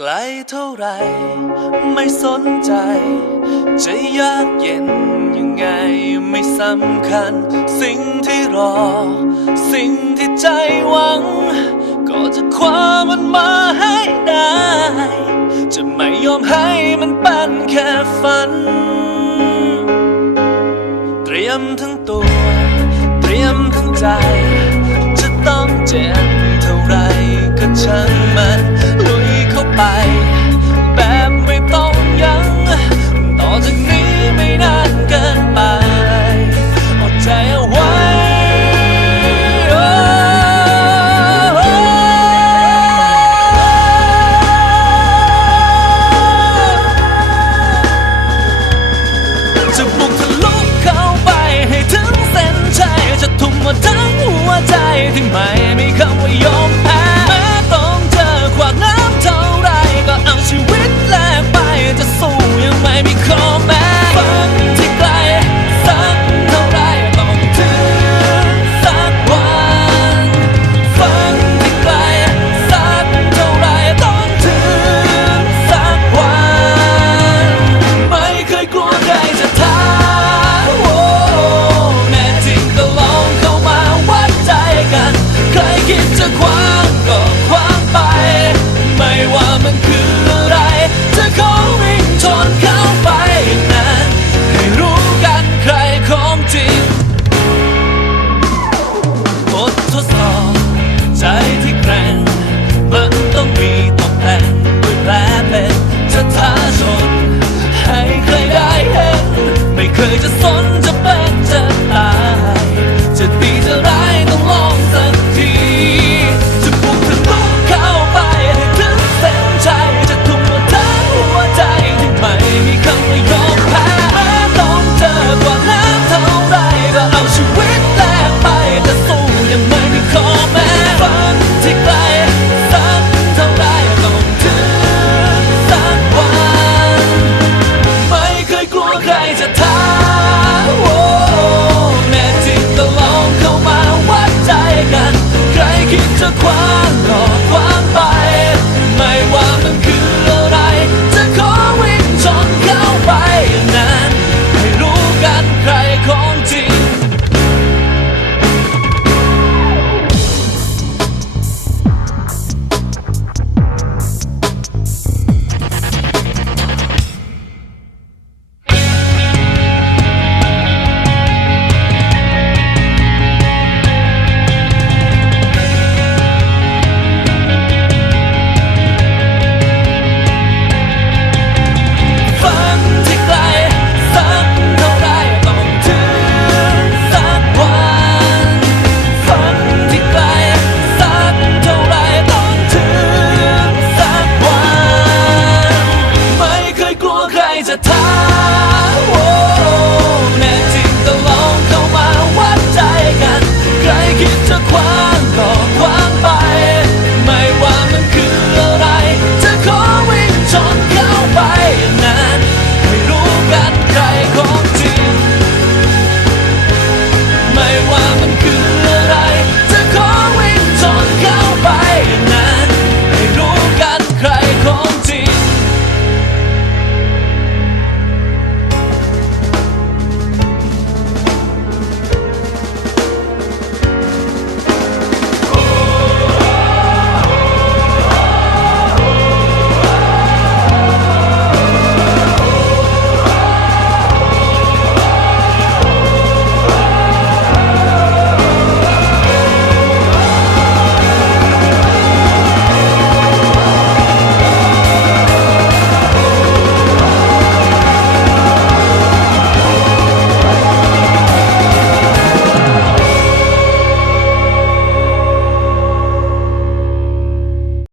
ไกลเท่าไรไม่สนใจ จะยากเย็นยังไงไม่สำคัญ สิ่งที่รอ สิ่งที่ใจหวัง ก็จะคว้ามันมาให้ได้ จะไม่ยอมให้มันเป็นแค่ฝัน เตรียมทั้งตัว เตรียมทั้งใจ จะต้องเจ็บเท่าไรก็ช่างมัน จะบุกทะลุเข้าไปให้ถึงเส้นชัยจะทุ่มมาทั้งหัวใจที่ไม่